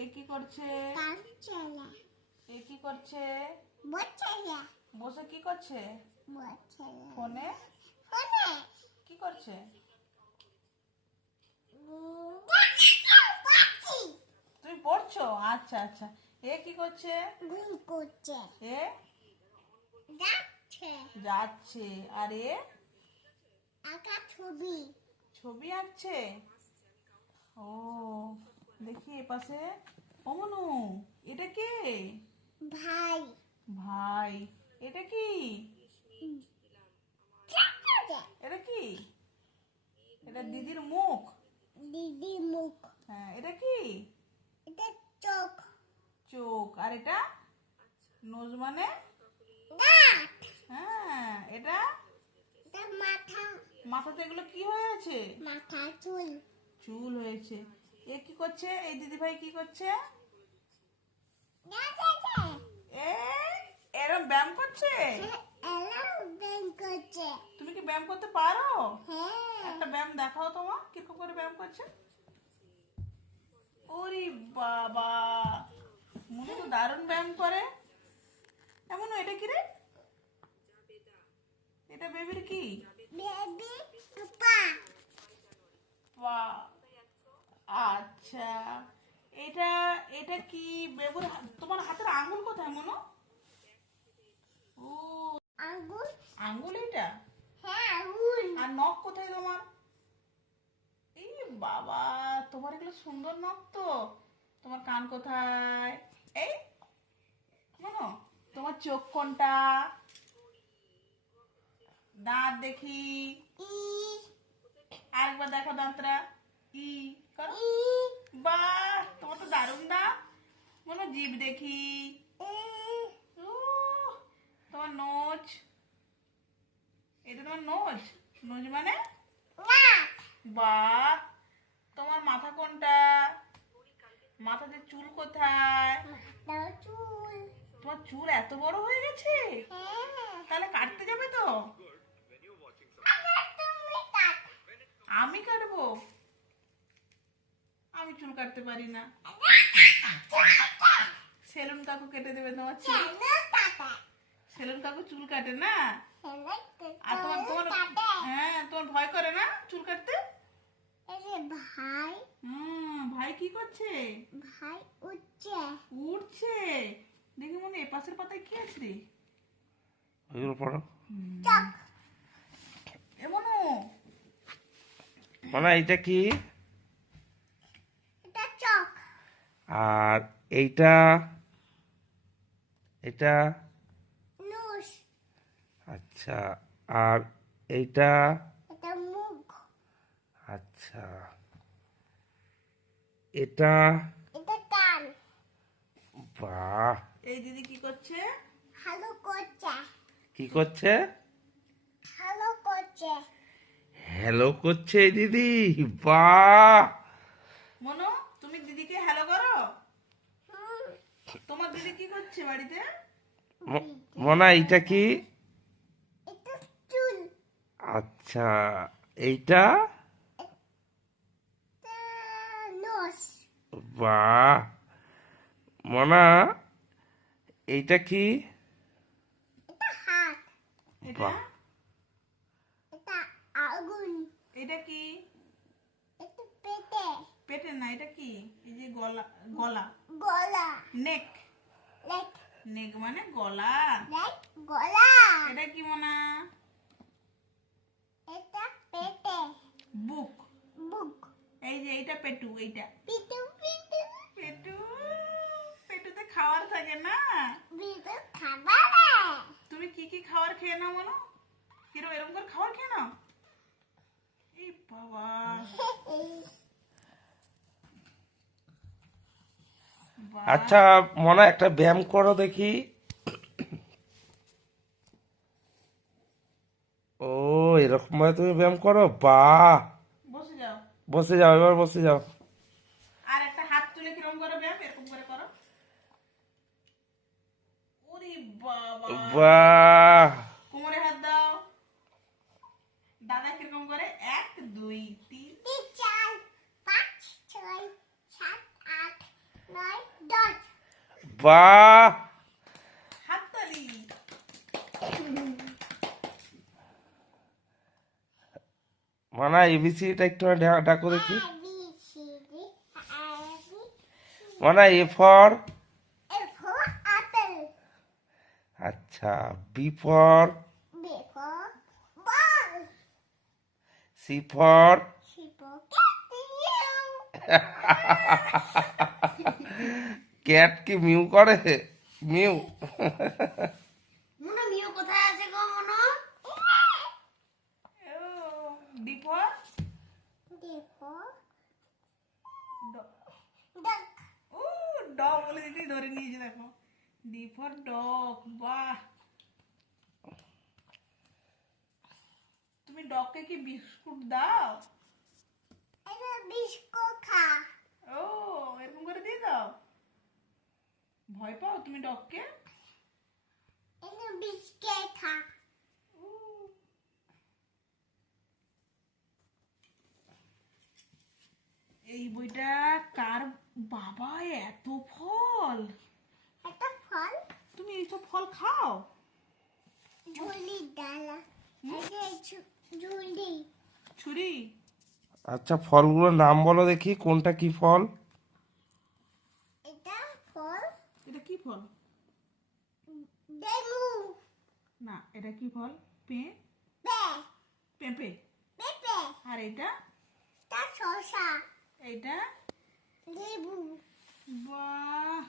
এ কি করছে? এ কি করছে? বসে কি করছে? ফোনে কি করছে? তুমি পড়ছো? আচ্ছা আচ্ছা। এ কি করছে? এ যাচ্ছে। আর এ ছবি আঁকছে। ও দেখি এ পাশে। ও মনু, এটা কে? ভাই ভাই। এটা কি? এটা কি? এটা দিদির মুখ। দিদি মুখ, হ্যাঁ, এটা কি? এটা চোখ, চোখ। আর এটা নোজ মানে? দাঁত, হ্যাঁ, এটা এটা মাথা, মাথাতে এগুলো কি হয়েছে? মাথা চুল, চুল হয়েছে। এ কি করছে? এই দিদি ভাই কি করছে? এ এরম ব্যায়াম করছে। করছে। তুমি কি ব্যায়াম করতে পারো? হ্যাঁ, একটা ব্যায়াম দেখাও তোমার, কিরকম করে ব্যায়াম করছে। ওরে বাবা, মনে তো দারুণ ব্যায়াম করে। এমন এটা কি রে? এটা বেবির কি? বেবি পা, বাহ, আচ্ছা। এটা এটা কি বেবুর? তোমার হাতের আঙ্গুল কোথায় মনো? ও, আঙ্গুল, আঙ্গুল এটা। হ্যাঁ আঙ্গুল, আর নখ কোথায় তোমার? এই বাবা, তোমার এগুলো সুন্দর নখ তো। তোমার কান কোথায়? এই মনো, তোমার চোখ কোনটা? দাঁত দেখি। ই, আরেকবার দেখো দাঁতরা। ই করো। ই, বাহ, তোমার তো দারুণ দাঁত। মনে জিভ দেখি। উহ, তোমার নোজ। এটা তোমার নোজ। নোজ মানে? নাক, বাহ, তোমার মাথা কোনটা? মাথাতে চুল কোথায়? দাও চুল, তোমার চুল এত বড় হয়ে গেছে? হ্যাঁ, তাহলে কাটতে যাবে তো? আগে তুমি কাট, আমি কাটবো? আমি চুল কাটতে পারি না। সেলুন কাকু কেটে দেবে তোমার চুল। কেন কাটা, সেলুন কাকু চুল কাটে না। কেন আর তোমার তোমার কাটে, হ্যাঁ, তোমার ভয় করে না চুল কাটতে? আরে ভাই, ভাই কি করছে? ভাই উঠছে, উঠছে। দেখি মনে এ পাশের পাতায় কি আছে রে? ওইগুলো পড়ো। চোখ, এমনও মানে এইটা কি? এটা চোখ, আর এইটা এটা নুস, আচ্ছা। আর এইটা এটা মুখ, আচ্ছা। এটা এটা কান, বাহ, এই দিদি কি করছে? ভালো করছে, কি করছে? ভালো করছে, হ্যালো করছে এই দিদি। বাহ, মনো, তুমি দিদিকে হ্যালো করো। হুম, তোমার দিদি কি করছে বাড়িতে? মনা এইটা কি? এটা চুল, আচ্ছা, এইটা এটা নোস, বাহ, মনা এইটা কি? এটা হাত, এটা বাহ, এটা আগুন, এটা কি? এটা পেটে, পেটে না, এটা কি? এই যে গলা। গলা গলা, নেক। লেট, নেক মানে গলা। লেট, গলা, এটা কি মনা? এটা পেটে, বুক। বুক, এই যে এইটা পেটু। এইটা পিটু পিটু, পেটু। পেটুতে খাবার থাকে না? পিটু খাবার, তুমি কি কি খাবার খেয়ে নাও মনো? কিরকম এরকম করে খাবার খেয়ে নাও? এই বাবা, বাহ। আচ্ছা মনা একটা ব্যায়াম করো দেখি। ও, এরকম ভাবে তুমি ব্যায়াম করো? বাহ, বসে যাও। বসে যাও, এবার বসে যাও। আর একটা হাত তুলে কিরকম করে ব্যায়াম এরকম করে করো। ওরে বাবা, বাহ, কোমরে হাত দাও। দাদা কিরকম করে? 1 2 3। 4 5 6 7 8 9 বাহ, হাততালি। মানা এবিসিটা একটু ডাকো দেখি। A B C D A B মানা A for, A for apple. আচ্ছা, B for, B for ball. C for, C for cat. Cat কি মিউ করে? মিউ। মনো মিও কোথায় আছে গো মনো? ডি ফর D for ড- duck. ও ড বলে দিতেই ধরে নিয়েছে দেখো। D for dog. বাহ, তুমি ডগকে কি বিস্কুট দাও? এটা বিস্কুট খা। ও এরকম করে দিয়ে দাও? ভয় পাও তুমি ডগকে? এটা বিস্কুট খা। এই বইটা কার? বাবা, এত ফল! এটা ফল তুমি এইসব ফল খাও? ঝুলি ডালা। এটা ঝুলি। ছুরি? আচ্ছা, ফলগুলোর নাম বলো দেখি, কোনটা কি ফল? এটা ফল এটা কি ফল? লেবু। না, এটা কি ফল? পে পেঁপে। পেঁপে। আর এটা? তা শসা। এইটা? লেবু। বাহ,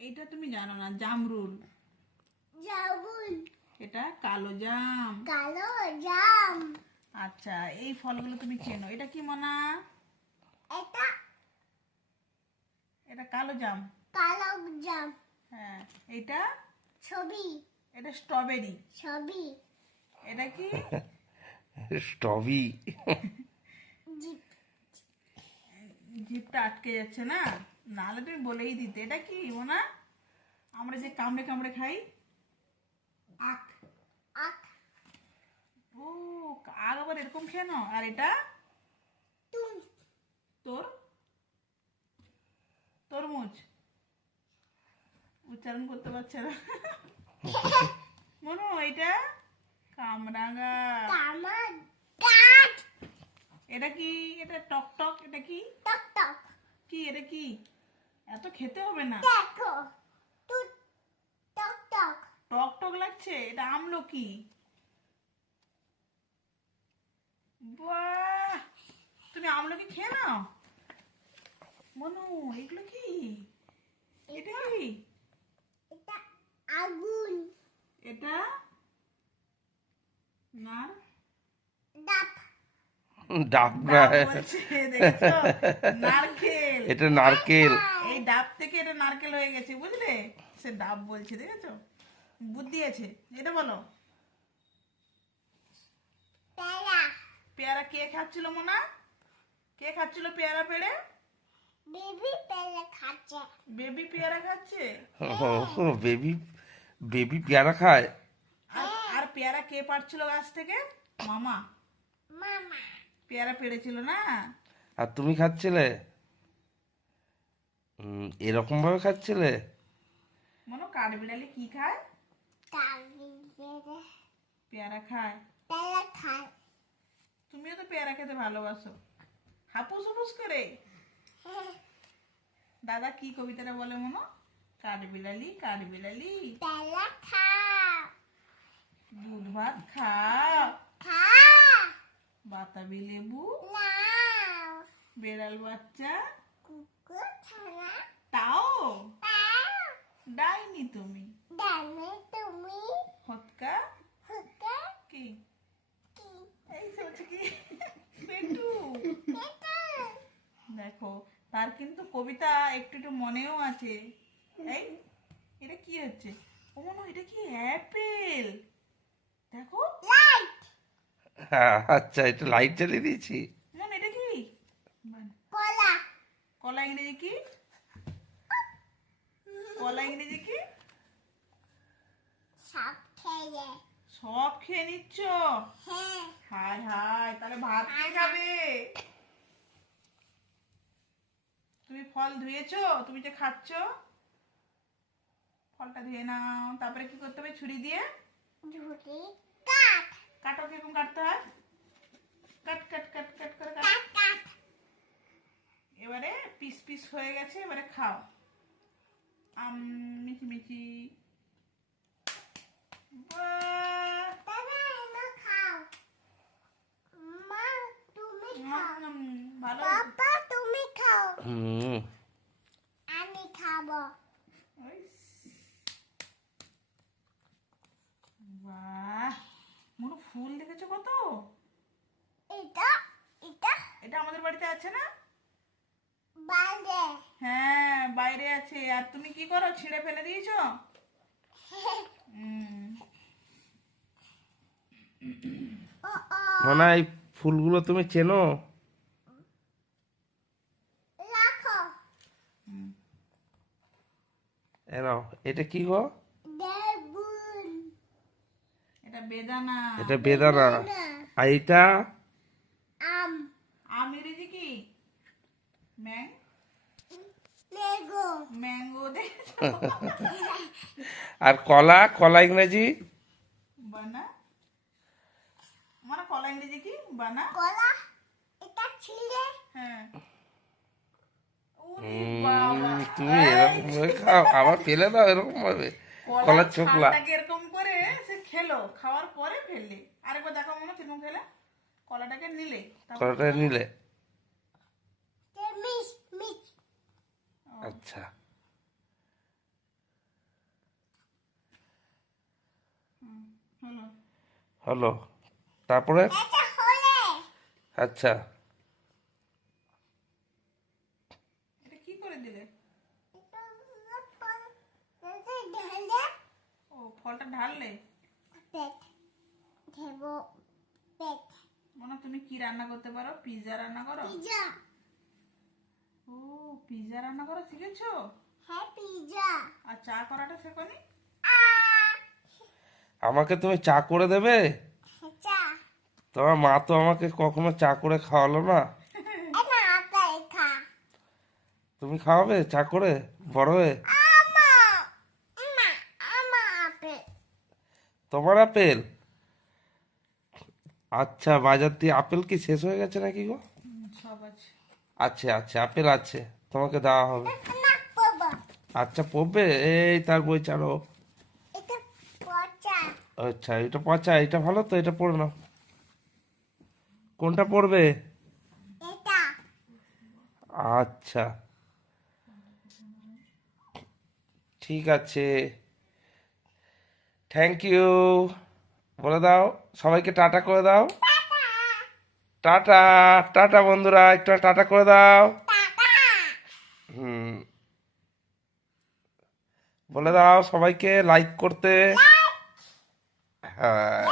এটা তুমি জানো না, জামরুল। জামুন। এটা কালো জাম। কালো জাম। আচ্ছা, এই ফলগুলো তুমি চেনো। এটা কি মানা? এটা এটা কালো জাম। কালো জাম। হ্যাঁ। এটা? ছবি এটা স্ট্রবেরি। ছবি। এটা কি? স্ট্রবেরি। জিপ জিভটা আটকে যাচ্ছে না, নাহলে তুমি বলেই দিতে। এটা কি মোনা? আমরা যে কামড়ে কামড়ে খাই, আখ। আখ। ও, আখ আবার এরকম খেয়ে নাও। আর এটা? তুন তোর তরমুজ। উচ্চারণ করতে পারছে না মনো, এটা কামরাঙা। কামার গাছ। এটা কি? এটা টক টক। এটা কি? টক টক। কি এটা কি? এত খেতে হবে না। দেখো তুন টক টক। টক টক লাগছে। এটা আমলকি। বাহ, তুমি আমলকি খেয়ে নাও মনু। এগুলো কি? এটা কি? এটা আগুন। এটা নার ডাব। ডাব না, ডাব বলছে, দেখছো? নারকেল। এটা নারকেল। এই ডাব থেকে এটা নারকেল হয়ে গেছে, বুঝলে? সে ডাব বলছে, দেখেছো? বুদ্ধি আছে। এটা বলো। পেয়ারা। পেয়ারা কে খাচ্ছিল মোনা? কে খাচ্ছিল পেয়ারা পেড়ে? বেবি পেয়ারা খাচ্ছে। বেবি পেয়ারা খাচ্ছে। বেবি, বেবি পেয়ারা খায়। আর পেয়ারা কে পাড়ছিল গাছ থেকে? মামা মামা। পেয়ারা পেড়েছিল না? আর তুমি খাচ্ছিলে? এরকম ভাবে খাচ্ছিলে? মনো, কাঠবিড়ালি কি খায়? কাবি পেয়ারা। পেয়ারা খায়। পেয়ারা খায়। তুমিও তো পেয়ারা খেতে ভালোবাসো, হাপুস হুপুস করে। দাদা কি কবিতাটা বলে মনো? কাঠবিড়ালি কাঠবিড়ালি পেয়ারা খাও। দুধ ভাত খাও, খাও। বাতাবি লেবু, নাও। বেড়াল বাচ্চা কুকুর ছানা। তাও পাও। ডাইনি তুমি। ডানে তুমি। হৎকা হুকা কি? কি। এই সে হচ্ছে কি? পেটু। এটা দেখো, তার কিন্তু কবিতা একটু একটু মনেও আছে। এই, এটা কি হচ্ছে? ও মনে হয় এটা কি অ্যাপেল? দেখো লাইট। আচ্ছা, এটা লাইট জ্বালিয়ে দিয়েছি। মন, এটা কি? কলা। কলা ইংরেজি কি? কলা ইংরেজি কি? সব খেয়ে। সব খেয়ে নিচ্ছ? হ্যাঁ। হায় হায়, তাহলে ভাত কে খাবে? তুমি ফল ধুয়েছো? তুমি যে খাচ্ছ? ফলটা ধুয়ে নাও, তারপরে কি করতে হবে? ছুরি দিয়ে ঝুড়ি কাট কাটো। কিরকম কাটতে হয়? কাট কাট কাট কাট করে কাট। কাট কাট এবারে পিস পিস হয়ে গেছে, এবারে খাও। মিঠি মিঠি। বাহ! দাদা এনো খাও মা তুমি খাও ভালো। পাপা তুমি খাও হুম আমি খাবো ওই। বাহ! মনু ফুল দেখেছো কত? এটা এটা এটা আমাদের বাড়িতে আছে না? বাইরে হ্যাঁ, বাইরে আছে। আর তুমি কি করো? ছিঁড়ে ফেলে দিয়েছো? হুম। ও ও মানে এই ফুলগুলো তুমি চেনো? রাখো হুম। এ নাও, এটা কি গো? বেগুন এটা বেদানা। এটা বেদানা। না আর এটা? আম আমিরেজি কি? লেগো ম্যাঙ্গো দেখেছো? আর কলা? কলা ইংরেজি? বানা। মানে কলা ইংরেজি কি? বানা। কলা এটা ছিলে হ্যাঁ। ওরে বাবা! তুমি এরকম ভাবে খাও, আবার ফেলে দাও এরকম ভাবে? কলার ছোকলা। ছালটাকে এরকম করে সে খেলো, খাওয়ার পরে ফেললে। আরেকবার দেখো মনে কিরকম খেলে। কলাটাকে নিলে, তারপর কলাটা নিলে? মিস মিস আচ্ছা। হলো। হলো, তারপরে? এটা হলে আচ্ছা। এটা কি করে দিলে? এটা পল এটা ঢেলে ও, ফলটা ঢাললে। পেট দেবো পেট মনে হয় তুমি কি রান্না করতে পারো? পিৎজা রান্না করো? পিজা ও, পিৎজা রান্না করা শিখেছো? হ্যাঁ পিজা আর চা করাটা শেখোনি? আমাকে তুমি চা করে দেবে? চা তোমার মা তো আমাকে কখনো চা করে খাওয়ালো না। এটা আপে খা তুমি খাওয়াবে চা করে বড় হয়ে? আমা আমা আমা আপে তোমার আপেল? আচ্ছা, বাজার দিয়ে আপেল কি শেষ হয়ে গেছে নাকি গো? সব আছে। আছে আছে, আপেল আছে, তোমাকে দেওয়া হবে। না বাবা আচ্ছা, পড়বে? এই তার বই ছাড়ো। এটা পচা আচ্ছা, এটা পচা, এটা ভালো তো, এটা পড়ে নাও। কোনটা পড়বে? এটা আচ্ছা, ঠিক আছে, থ্যাংক ইউ বলে দাও, সবাইকে টাটা করে দাও। টাটা। টাটা বন্ধুরা, একটু টাটা করে দাও। টাটা হুম, বলে দাও সবাইকে লাইক করতে। হ্যাঁ।